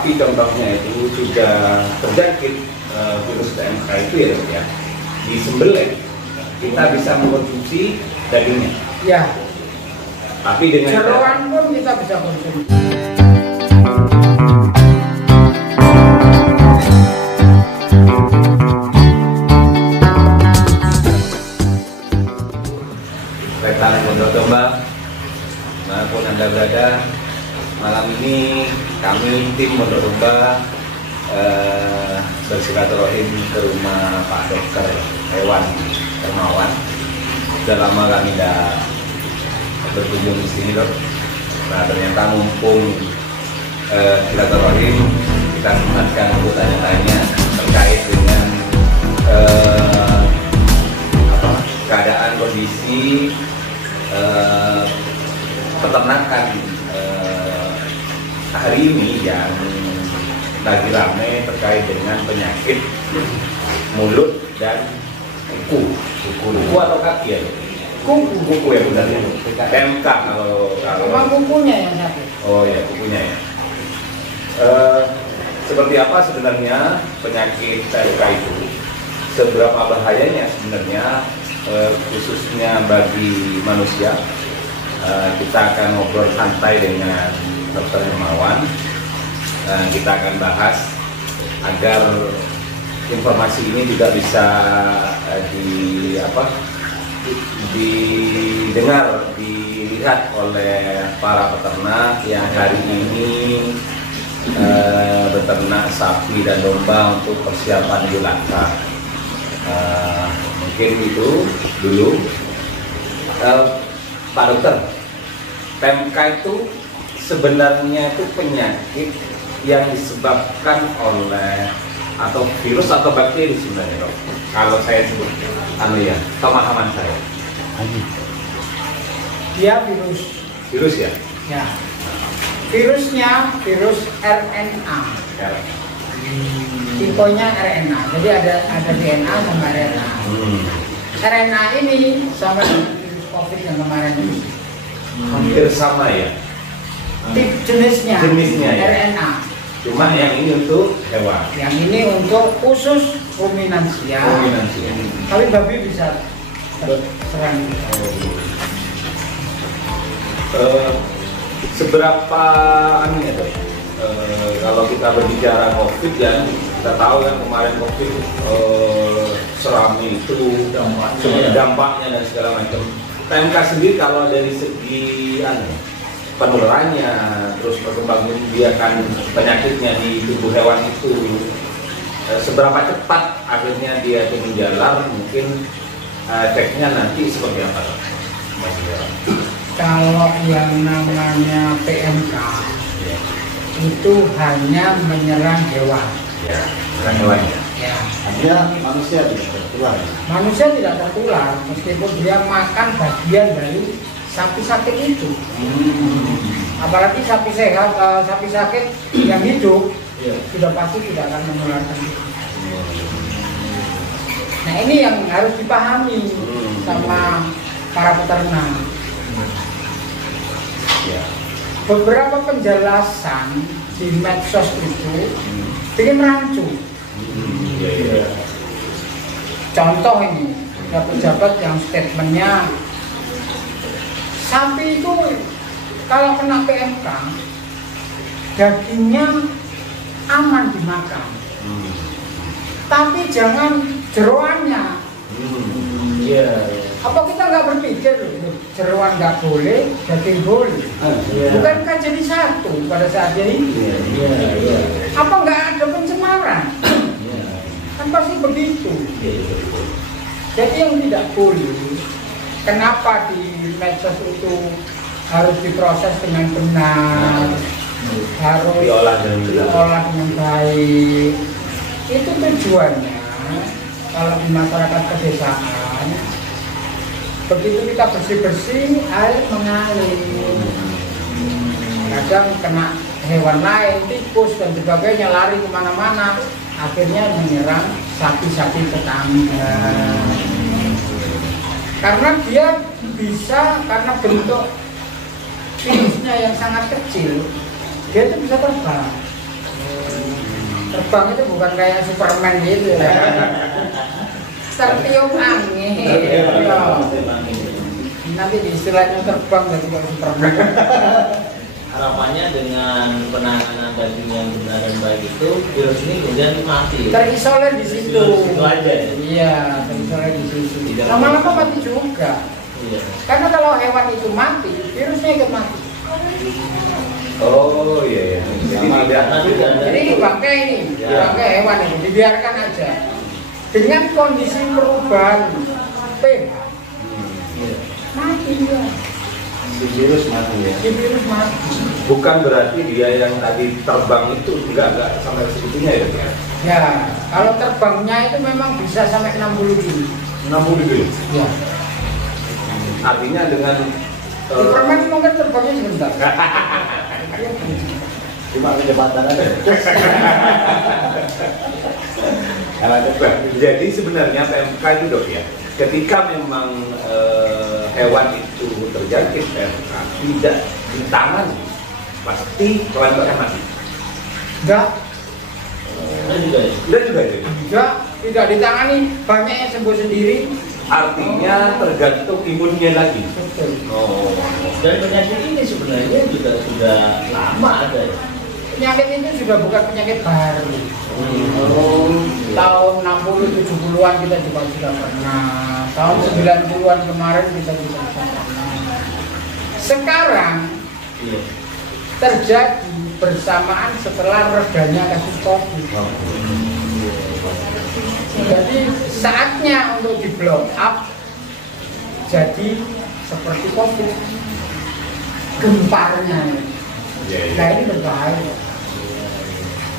sapi contohnya itu sudah terjangkit virus PMK itu ya dok ya, disembelih kita bisa mengkonsumsi dagingnya. Ya. Tapi dengan jeroan pun kita bisa konsumsi. Rekan Pondok Domba, dimanapun Anda berada, malam ini kami tim Pondok Domba bersilaturahim ke rumah Pak Dokter Hewan Hermawan. Sudah lama kami tidak berkunjung di sini dok. Nah ternyata mumpung silaturahim, kita sempatkan untuk tanya-tanya terkait dengan keadaan kondisi peternakan hari ini yang lagi ramai terkait dengan penyakit mulut dan kuku atau kaki ya? Kuku ya benar ya. PMK kalau memang kukunya yang sakit. Oh ya kukunya ya. Seperti apa sebenarnya penyakit PMK itu? Seberapa bahayanya sebenarnya khususnya bagi manusia? Kita akan ngobrol santai dengan Dr. Hermawan. Kita akan bahas agar informasi ini juga bisa didengar, dilihat oleh para peternak yang hari ini beternak sapi dan domba untuk persiapan Idul Adha. Mungkin itu dulu. Pak Dokter, PMK itu sebenarnya itu penyakit yang disebabkan oleh atau virus atau bakteri sebenarnya dok. Kalau saya sebut pemahaman saya. Dia virus ya? Ya. Virusnya virus RNA. Tipenya RNA. Jadi ada DNA sama RNA. RNA ini sama virus COVID yang kemarin ini. Hampir sama ya. Tip jenisnya ya? RNA. Cuma yang ini untuk hewan. Yang ini untuk khusus ruminansia. Tapi babi bisa serang. Seberapa ya dok? Kalau kita berbicara COVID ya, kita tahu kan kemarin COVID serami itu dampaknya dan segala macam. PMK sendiri kalau dari segi penularannya, terus perkembangbiakan penyakitnya di tubuh hewan itu seberapa cepat akhirnya dia itu menjalar, mungkin efeknya nanti seperti apa? Kalau yang namanya PMK itu hanya menyerang hewan. Ya, menyerang hewan ya. Ya. Artinya manusia tidak tertular. Manusia tidak tertular meskipun dia makan bagian dari sapi sakit itu. Apalagi sapi sehat, sapi sakit yang hidup sudah pasti tidak akan menularkan itu. Nah ini yang harus dipahami sama para peternak. Beberapa penjelasan di medsos itu bikin rancu. Contoh ini, ada pejabat yang statementnya sapi itu kalau kena PMK dagingnya aman dimakan, tapi jangan jeroannya. Apa kita nggak berpikir jeroan nggak boleh, daging boleh? Bukankah jadi satu pada saat ini? Apa nggak ada pencemaran? Kan pasti begitu. Jadi yang tidak boleh, kenapa di medsos itu harus diproses dengan benar, harus diolah dengan baik. Itu tujuannya. Kalau di masyarakat pedesaan, begitu kita bersih-bersih, air mengalir. Kadang kena hewan lain, tikus dan sebagainya, lari kemana-mana, akhirnya menyerang sapi-sapi tetangga. Karena dia bisa, karena bentuk virusnya yang sangat kecil, dia itu bisa terbang. Terbang itu bukan kayak Superman gitu ya. Tertiup angin. Nanti di istilahnya terbang jadi kayak Superman. Harapannya dengan penanganan daging yang benar dan baik itu virus ini kemudian mati. Terisolir di situ. Itu aja ya. Iya, terisolir di situ. Lama-lama mati juga. Iya. Karena kalau hewan itu mati, virusnya ikut mati. Oh iya iya. Jadi bangkai ini, bangkai hewan ini dibiarkan aja. Dengan kondisi perubahan pH, mati dia. Si virus mati ya. Si virus mati. Bukan berarti dia yang tadi terbang itu enggak sampai segitunya ya? Ya, kalau terbangnya itu memang bisa sampai 60 kilo. 60 kilo. Ya. Artinya dengan Superman mungkin terbangnya sebentar. Cuma kecepatan aja. Jadi sebenarnya PMK itu dok ya, ketika memang hewan itu terjangkit PMK tidak ditangani, pasti hewan itu akan mati. Enggak, Tidak juga ya. enggak, tidak ditangani, banyak yang sembuh sendiri. Artinya tergantung imunnya lagi. Betul. Oh. Dan penyakit ini sebenarnya juga sudah lama ada ya. Penyakit ini sudah bukan penyakit baru. Tahun 60-70-an kita juga sudah pernah. Tahun 90-an kemarin kita juga sudah pernah. Sekarang Iya. terjadi bersamaan setelah redanya kasus COVID. Jadi saatnya untuk di blow up jadi seperti COVID, gemparnya. Nah ini berbahaya.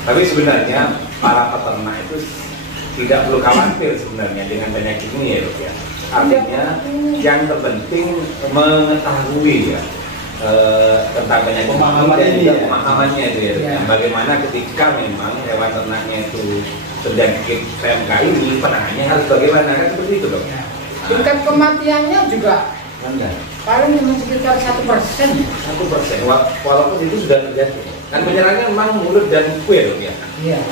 Tapi sebenarnya para peternak itu tidak perlu khawatir sebenarnya dengan penyakit ini ya dok ya. Artinya yang terpenting mengetahui ya tentang penyakit ini dan pemahamannya itu ya. Bagaimana ketika memang hewan ternaknya itu terjangkit PMK ini, penanganannya harus bagaimana, kan seperti itu dok. Tingkat kematiannya juga paling cuma sekitar 1%. 1%, walaupun itu sudah terjadi. Kan penyerangnya memang mulut dan kuku ya dok ya. Iya.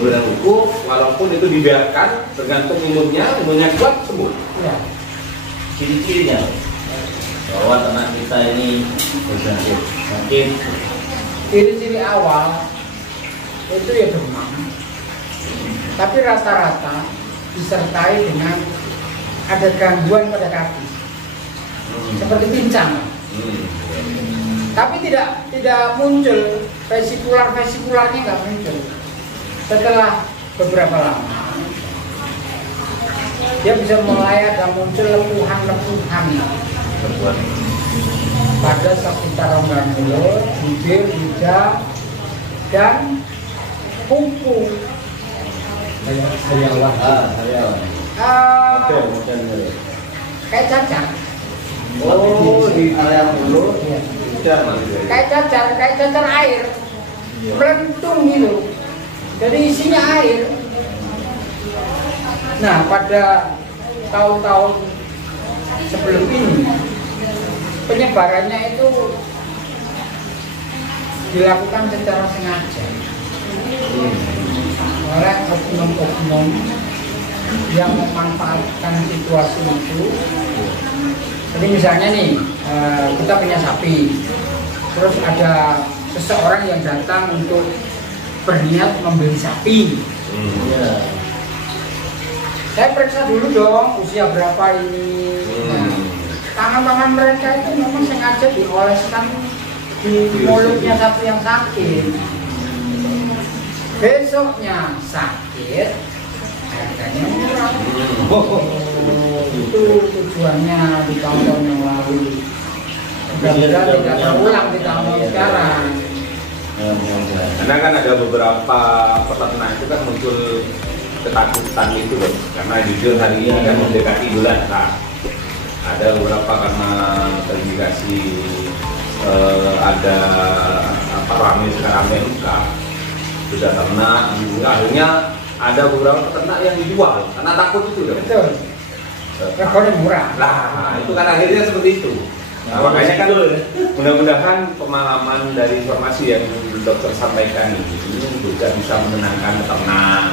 Mulut dan kuku, walaupun itu dibiarkan, tergantung imunnya kuat sembuh. Iya. Ciri-cirinya bahwa ternak kita ini berjangkit sakit. Ciri-ciri awal itu ya demam. Tapi rata-rata disertai dengan ada gangguan pada kaki, seperti pincang. Tapi tidak muncul vesikularnya nggak muncul. Setelah beberapa lama, dia bisa mulai ada muncul lepuhan pada sekitar rongga mulut, bibir, lidah, dan kuku. Sariawan. Kayak cacar. Oh, di area mulut. Iya. Kayak cacar air, melentung gitu. Jadi isinya air. Nah, pada tahun-tahun sebelum ini penyebarannya itu dilakukan secara sengaja oleh oknum-oknum yang memanfaatkan situasi itu. Jadi misalnya nih, kita punya sapi, terus ada seseorang yang datang untuk berniat membeli sapi. Saya periksa dulu dong usia berapa ini. Nah, tangan-tangan mereka itu memang sengaja dioleskan di mulutnya sapi yang sakit. Besoknya sakit, harganya murah. Itu tujuannya di tahun yang lalu. Mudah-mudahan tidak terulang di tahun sekarang. Karena kan ada beberapa peternak itu kan muncul ketakutan itu loh, karena jujur hari ini kan mendekati Idul Adha. Ada beberapa karena terindikasi ada ramai sekarang Amerika sudah ternak, akhirnya ada beberapa peternak yang dijual karena takut itu loh. Betul. Reganya murah. Nah itu kan akhirnya seperti itu. Nah, makanya kan mudah-mudahan pemahaman dari informasi yang dokter sampaikan ini juga bisa menenangkan peternak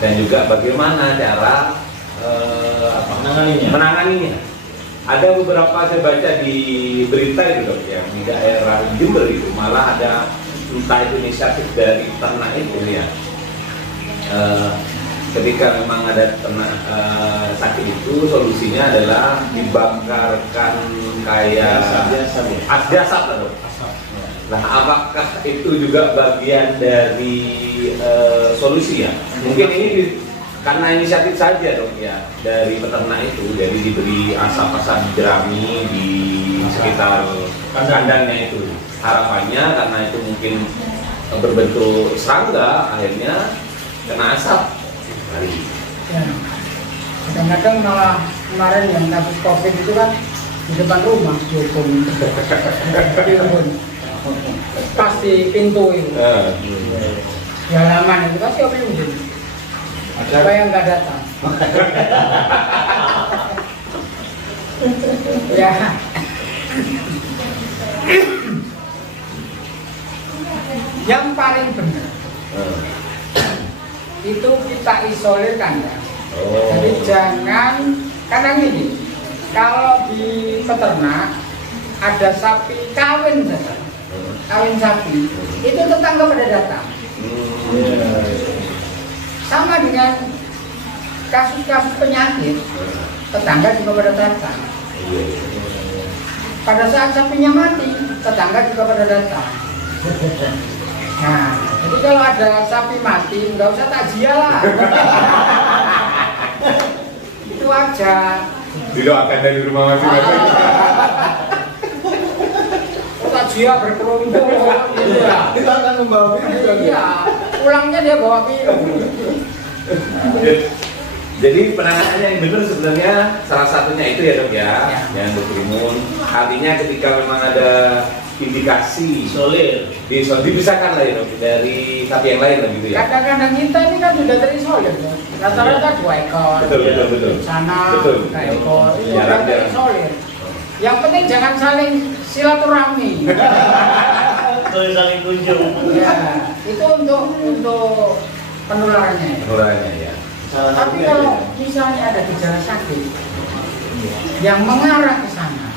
dan juga bagaimana cara menanganinya. Ada beberapa saya baca di berita itu dok ya, di daerah Jember itu malah ada entah itu inisiatif dari peternak itu ya. Ketika memang ada ternak sakit itu solusinya adalah dibakarkan kayak asap dok. Nah, apakah itu juga bagian dari solusi ya? Mungkin ini karena inisiatif saja dok ya dari peternak itu, jadi diberi asap-asap jerami di sekitar kandangnya itu. Harapannya karena itu mungkin berbentuk serangga, akhirnya kena asap. Ya. Kadang-kadang malah kemarin yang kasus COVID itu kan di depan rumah dihukum. Pasti pintu itu. Di halaman itu pasti open ujung. Siapa yang nggak datang? Ya. Yang paling benar itu kita isolir kandang. Jadi jangan, karena gini, kalau di peternak ada sapi kawin saja, kawin sapi itu tetangga pada datang. Sama dengan kasus-kasus penyakit, tetangga juga pada datang. Pada saat sapinya mati, tetangga juga pada datang. Nah, jadi kalau ada sapi mati, nggak usah takziah lah. Itu aja. Didoakan dari rumah masing-masing. Takziah berkerumun, gitu ya. Kita akan membawa Iya, pulangnya dia bawa piring. Jadi penanganannya yang benar sebenarnya salah satunya itu ya dok ya, yang berkerumun. Artinya ketika memang ada indikasi isolir, dipisahkan lah ya dok dari sapi yang lain lah gitu ya. Kadang-kadang kita ini kan sudah terisolir, rata-rata 2 ekor. Betul. Sana 2 ekor, itu sudah Jarang. terisolir. Yang penting jangan saling silaturahmi. saling kunjung. Ya, itu untuk penularannya. Penularannya ya. Tapi kalau misalnya ada gejala sakit yang mengarah ke sana,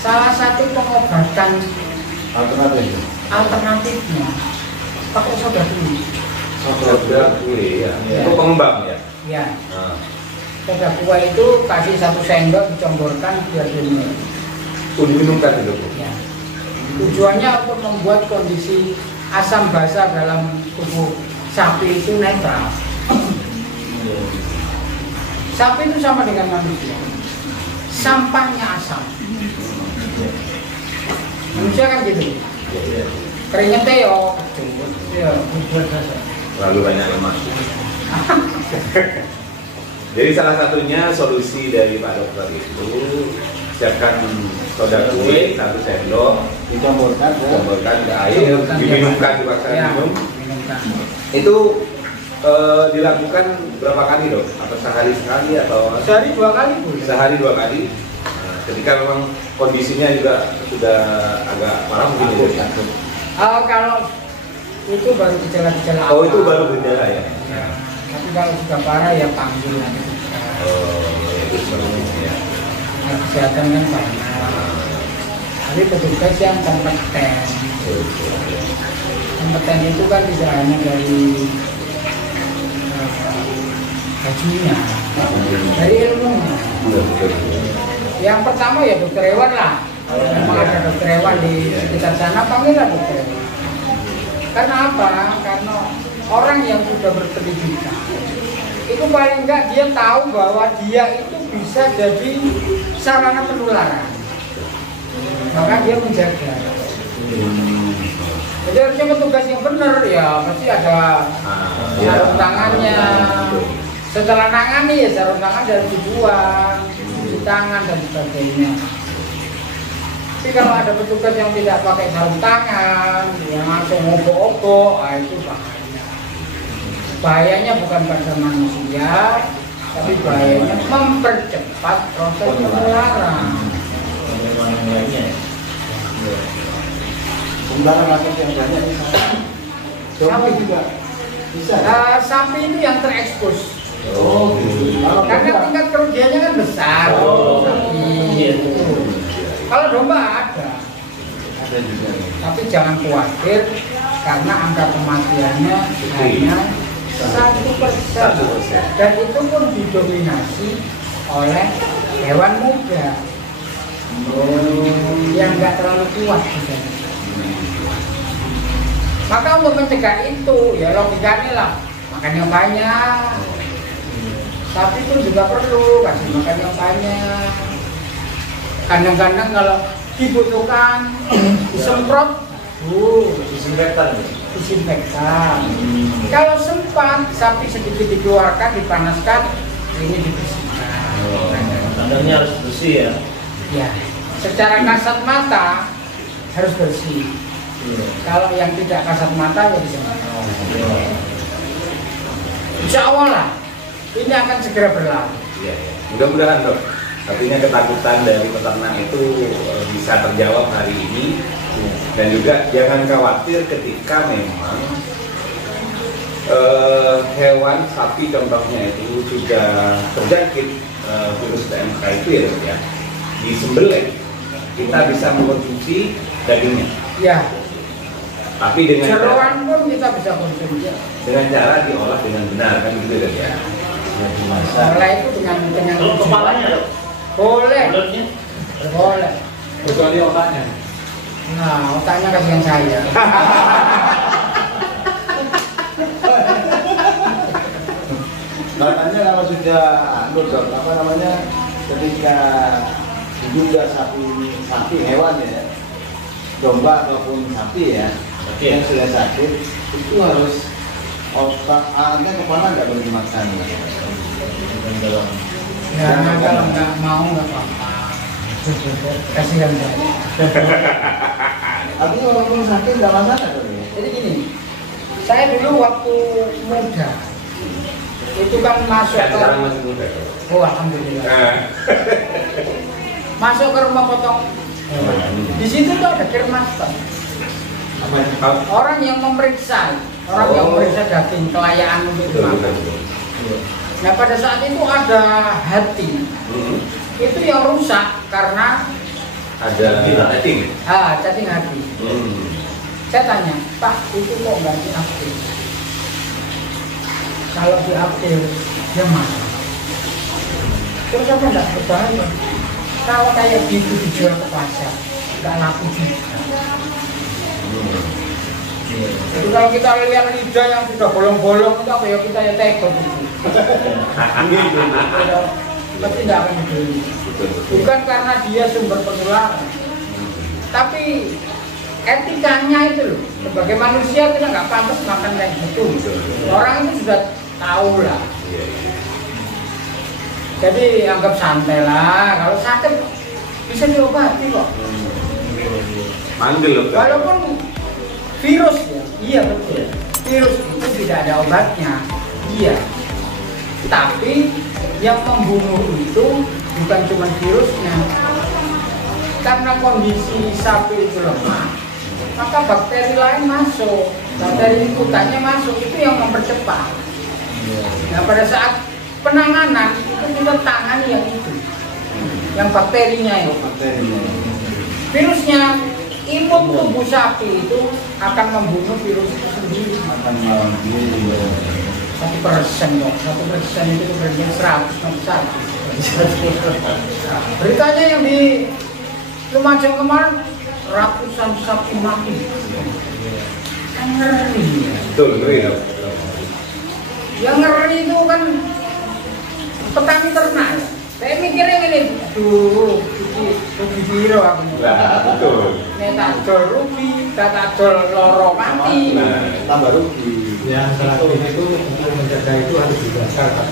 salah satu pengobatan alternatifnya pakai soda kulit. Soda kulit ya. Itu pengembang ya. Ya. Soda kulit itu kasih 1 sendok dicomborkan biar diminum. Diminumkan itu. Ya. Tujuannya untuk membuat kondisi asam basa dalam tubuh sapi itu netral. Sapi itu sama dengan manusia, sampahnya asam. Manusia kan gitu, keringetnya ya Lalu banyak lemak. Jadi salah satunya solusi dari Pak Dokter itu siapkan soda kulit 1 sendok, dicampurkan ke air, diminumkan juga minum. Itu dilakukan berapa kali dok? Atau sehari sekali atau sehari 2 kali bu? Sehari 2 kali. Nah, ketika memang kondisinya juga sudah agak parah mungkin ya. Kalau itu baru gejala-gejala. Oh itu baru gejala ya. Tapi kalau sudah parah ya panggil nanti. Itu sebenarnya. Nah, kesehatan kan banyak. Tapi petugas yang kompeten. Kompeten itu kan tidak hanya dari bajunya, dari ilmunya. Yang pertama ya dokter hewan lah. Kalau memang ada dokter hewan di sekitar sana, panggillah dokter hewan. Karena apa? Karena orang yang sudah berpendidikan itu paling enggak dia tahu bahwa dia itu bisa jadi sarana penularan. Maka dia menjaga. Jadi harusnya petugas yang benar ya pasti ada sarung tangannya. Setelah nangani ya sarung tangan dari dibuang, cuci tangan dan sebagainya. Tapi kalau ada petugas yang tidak pakai sarung tangan, yang langsung obok-obok, itu bahaya. Bahayanya bukan pada manusia, tapi bahayanya mempercepat proses penularan. yang lainnya ya. Sementara makan yang banyak ini Sapi juga bisa. Sapi itu yang terekspos. Oh, gitu. Karena tingkat kerugiannya kan besar. Sapi. Iya. Kalau domba ada. Ada juga. Tapi jangan khawatir karena angka kematiannya hanya 1%. Dan itu pun didominasi oleh hewan muda yang nggak terlalu kuat gitu. Maka untuk mencegah itu ya logikanya lah makan yang banyak. Tapi itu juga perlu kasih makan yang banyak. Kadang-kadang kalau dibutuhkan disemprot, disinfektan. Kalau sempat sapi sedikit dikeluarkan, dipanaskan, ini dibersihkan. Kandangnya harus bersih ya. Ya, secara kasat mata harus bersih. Kalau yang tidak kasat mata ya disemprot. Insya Allah lah, ini akan segera berlalu. Iya, iya. Mudah-mudahan dok. Artinya ketakutan dari peternak itu bisa terjawab hari ini. Dan juga jangan khawatir ketika memang hewan sapi contohnya itu sudah terjangkit virus PMK itu ya dok ya. Disembelih kita bisa mengkonsumsi dagingnya. Ya, Tapi dengan jeroan pun kita bisa konsumsi. dengan cara diolah dengan benar kan gitu dok ya. Mulai itu dengan Kalau kepalanya dok, boleh, mulutnya, boleh. Kecuali otaknya. Nah, otaknya kasihan saya. Katanya kalau sudah dok, apa namanya, ketika diduga sapi hewan ya, domba ataupun sapi ya, yang sudah sakit itu harus otak, kepala nggak boleh dimakan. Ya, kalau nggak mau nggak apa-apa. Kasihan saya. Artinya walaupun sakit nggak masalah dong ya. Jadi gini, saya dulu waktu muda itu kan masuk Kan ke, sekarang masih muda dok. oh alhamdulillah, masuk ke rumah potong hewan. Di situ tuh ada kermaster, orang yang memeriksa, orang yang memeriksa daging kelayaan untuk Betul, dimakan. betul. Nah pada saat itu ada hati, itu yang rusak karena Ada chatting. cacing hati. Saya tanya, Pak, itu kok nggak diupdate? Kalau diupdate, dia mana? Terus apa nggak berbahaya? Kalau kayak gitu dijual ke pasar, nggak laku juga. Jadi kalau kita lihat lidah yang sudah bolong-bolong, itu apa ya kita ya tega gitu. Pasti nggak akan dibeli. Bukan karena dia sumber penularan, tapi etikanya itu loh. Sebagai manusia kita nggak pantas makan kayak gitu. Orang itu sudah tahu lah. Jadi anggap santai lah. Kalau sakit bisa diobati kok. Manggil loh. Walaupun virus ya, iya betul. Virus itu tidak ada obatnya, iya. Tapi yang membunuh itu bukan cuma virusnya. Karena kondisi sapi itu lemah, maka bakteri lain masuk, bakteri ikutannya masuk, itu yang mempercepat. Nah pada saat penanganan itu kita tangani yang itu, yang bakterinya itu. Virusnya, imun tubuh sapi itu akan membunuh virus itu sendiri. Makan malam ini 1% dong, 1% itu berarti 100 besar. Beritanya yang di Lumajang kemarin ratusan sapi mati. Ngeri. Betul, ngeri dok. Yang ngeri itu kan petani ternak ya. Saya mikirnya gini, aduh, rugi biro aku. Nah, betul. Nek tak dol rugi, tak dol loro mati. tambah rugi. Yang terakhir itu untuk menjaga itu harus dibakar Pak.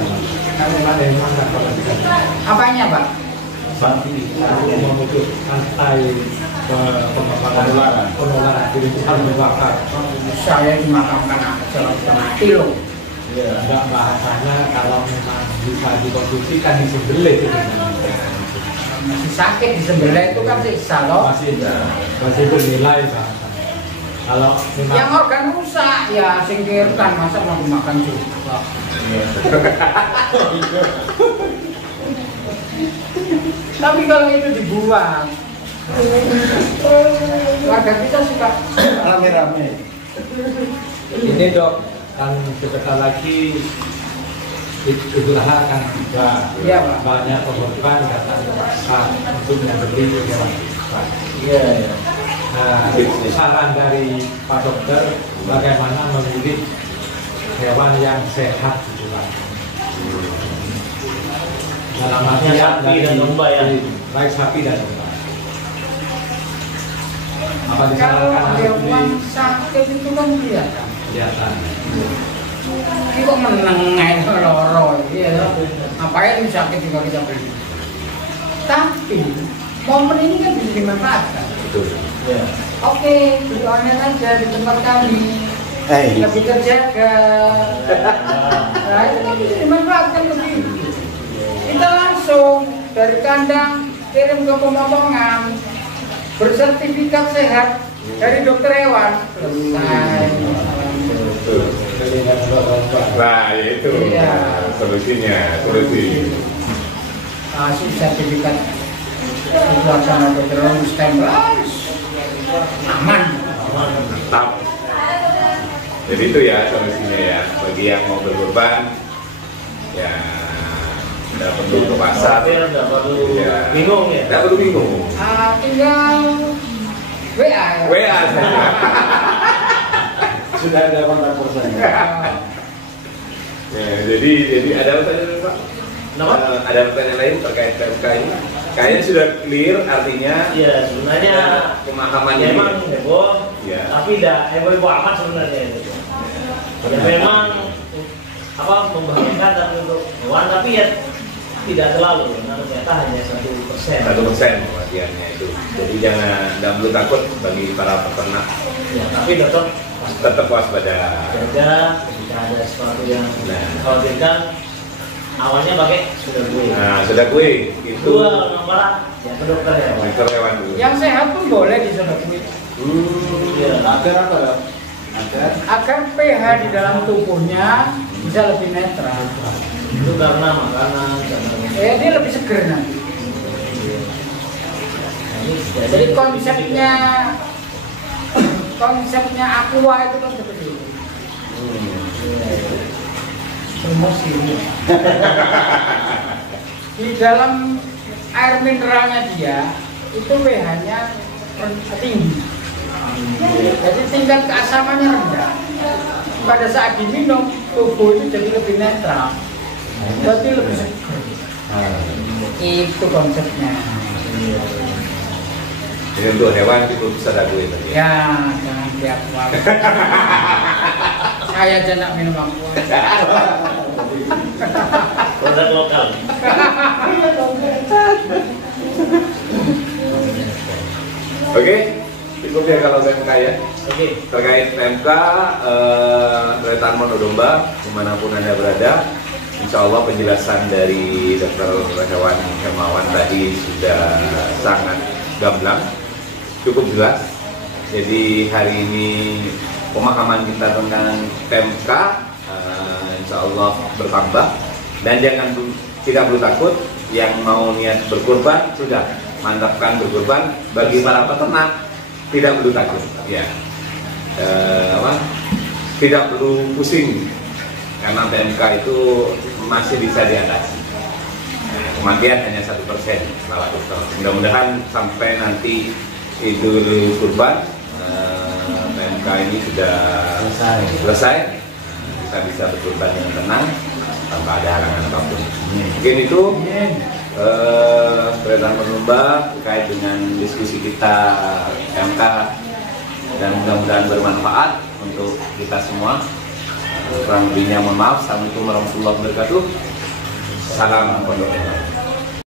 Karena memang dari mana kalau dibakar. Apanya Pak? Sapi. Untuk memutus rantai penularan virus itu harus dibakar. Saya dimakamkan aja, sudah mati loh. Enggak, bahasanya kalau memang bisa dikonsumsi kan disembelih itu. masih sakit disembelih itu kan siksa loh. Masih bernilai Pak. Kalau memang Yang organ rusak ya singkirkan, masa mau dimakan juga. Tapi kalau itu dibuang, warga kita suka Rame-rame. ini Dok, kan sebentar lagi Idul Adha akan tiba. Iya, Pak. Banyak korban datang ke pasar untuk membeli hewan kurban. Iya. Nah, saran dari Pak Dokter bagaimana memilih hewan yang sehat gitu Pak. Dalam artian Sapi dan domba ya. Baik sapi dan domba. Apa kalau disarankan harus hewan beli? sakit itu kan kelihatan. Kelihatan. Ini kok menengahin loro, iya loh. Ngapain sakit juga kita beli. Tapi momen ini kan bisa dimanfaatkan. Betul. Iya. Oke, beli online aja di tempat kami. Lebih terjaga. Nah, itu kan bisa dimanfaatkan begitu. Kita langsung dari kandang kirim ke pemotongan, bersertifikat sehat dari dokter hewan. Selesai. Nah, itu Iya. solusinya, solusi. Kasih sertifikat pelaksana dokter hewan stempel, aman. Mantap. Jadi itu ya solusinya ya, bagi yang mau berkorban ya nggak perlu ke pasar, Nggak perlu ya. bingung ya. Nggak perlu bingung. Tinggal WA ya. WA saja. Sudah ada kontak personnya. Ya, jadi ada pertanyaan Pak? Kenapa? Ada pertanyaan lain terkait PMK ini? Kayaknya sudah clear, artinya Iya, sebenarnya pemahaman ya ini. emang heboh, Iya. tapi tidak heboh amat sebenarnya itu. Ya memang apa membahagiakan tapi untuk hewan, tapi ya tidak terlalu, karena ternyata hanya 1%. 1% kematiannya itu. Jadi jangan perlu takut bagi para peternak, Ya, tapi tetap tetap waspada. jaga jika ada sesuatu yang Nah. dikhawatirkan. Awalnya pakai sudah gue. Nah, sudah kue itu Kedua, nomor parah, ya ke dokter ya. dokter hewan dulu. Yang sehat pun boleh disodokui Iya. Agar apa ya? agar pH di dalam tubuhnya bisa lebih netral. Itu karena makanan, karena Dia lebih seger nanti. Jadi konsepnya aqua itu kan seperti itu. Promosi. Di dalam air mineralnya dia itu pH-nya tinggi. Jadi tingkat keasamannya rendah. Pada saat diminum tubuh itu jadi lebih netral. Berarti lebih seger. Itu konsepnya. Jadi untuk hewan cukup sadar kue tadi. Ya, jangan di aqua. Saya aja nak minum aqua. produk lokal. Oke, cukup ya kalau PMK ya. Oke. Terkait PMK, Kereta Mono Domba, dimanapun Anda berada, insya Allah penjelasan dari dokter hewan Hermawan tadi sudah sangat gamblang, cukup jelas. Jadi hari ini pemahaman kita tentang PMK insya Allah bertambah, dan tidak perlu takut. Yang mau niat berkurban sudah mantapkan berkurban. Bagi para peternak tidak perlu takut, ya. Tidak perlu pusing karena PMK itu masih bisa diatasi. Kematian hanya 1% malah. Mudah-mudahan sampai nanti Idul Kurban PMK ini sudah selesai, kita bisa berkurban dengan tenang tanpa ada halangan apapun. Mungkin itu Kereta Domba terkait dengan diskusi kita PMK, dan mudah-mudahan bermanfaat untuk kita semua. Kurang lebihnya mohon maaf. Assalamualaikum warahmatullahi wabarakatuh. Salam pondok.